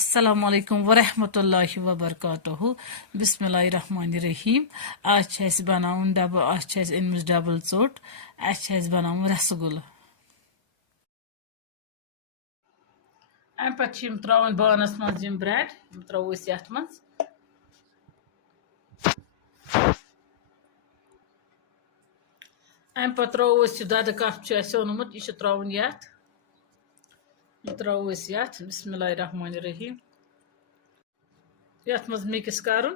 Assalamualaikum warahmatullahi wabarakatuh. Bismillahirrahmanirrahim. आज छ अस बनाउन डबल आज छ अस इनमिस डबल चोट आज छ अस बनाउन रसगुल्ला अम पत छ त्रावन बानस मज यम ब्रेड यम त्रो अस यथ मज अम पत त्रो अस दद कप छ अस ओनमुत यह छ त्रावन यथ त्रो अस यथ बिस्मिल्लाहिर्रहमानिर्रहीम यथ मज मिक्स करन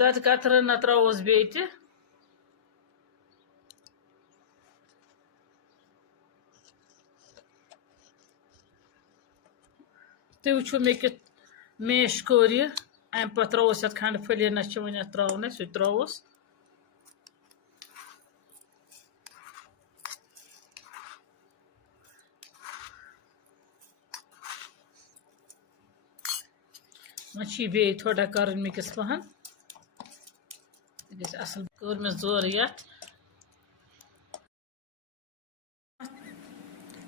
दद कतर न त्रोस बेत तुम वो मे कि मेश कोर यह अम पे त्रोस ये खंड फलियन वन त्रावन सह त्रोस वी बे थोड़ा कर मिक्स पहन असल कर मे जोर ये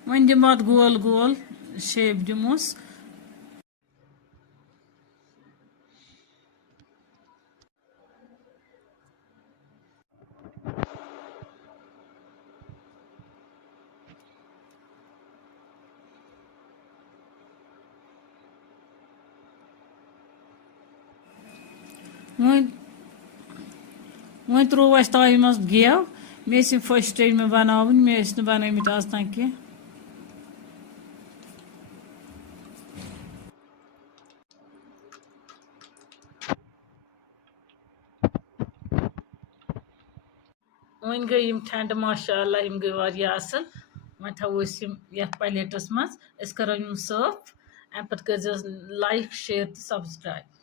वन दिम गोल गोल शेप दिमोस वन त्रो अस तव मज गेव मे फर्स्ट टाइम मे बनावन मे बनमत आज तक कह वन गई ठंड माशाअल्लाह यम गई वारिया असल वन थो ये प्लेटस मज करो सर्व अम पे कर लाइक शेयर तो सब्सक्राइब।